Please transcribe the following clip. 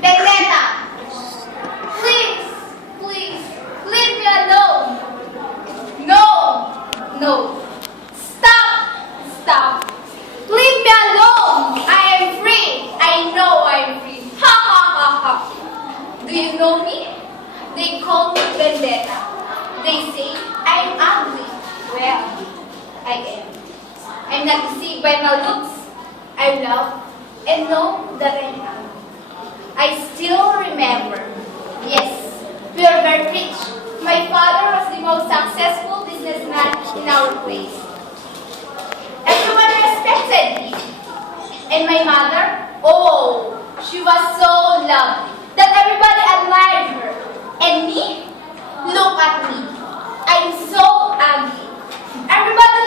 Vendetta! Please, please, leave me alone. No, no. Stop, stop. Leave me alone. I am free. I know I am free. Ha ha ha ha. Do you know me? They call me Vendetta. They say I'm ugly. Well, I am. I'm not deceived by my looks. I love and know that I'm ugly. I still remember. Yes, we are very rich. My father was the most successful businessman in our place. Everyone respected him. And my mother, oh, she was so lovely that everybody admired her. And me? Look at me. I'm so ugly. Everybody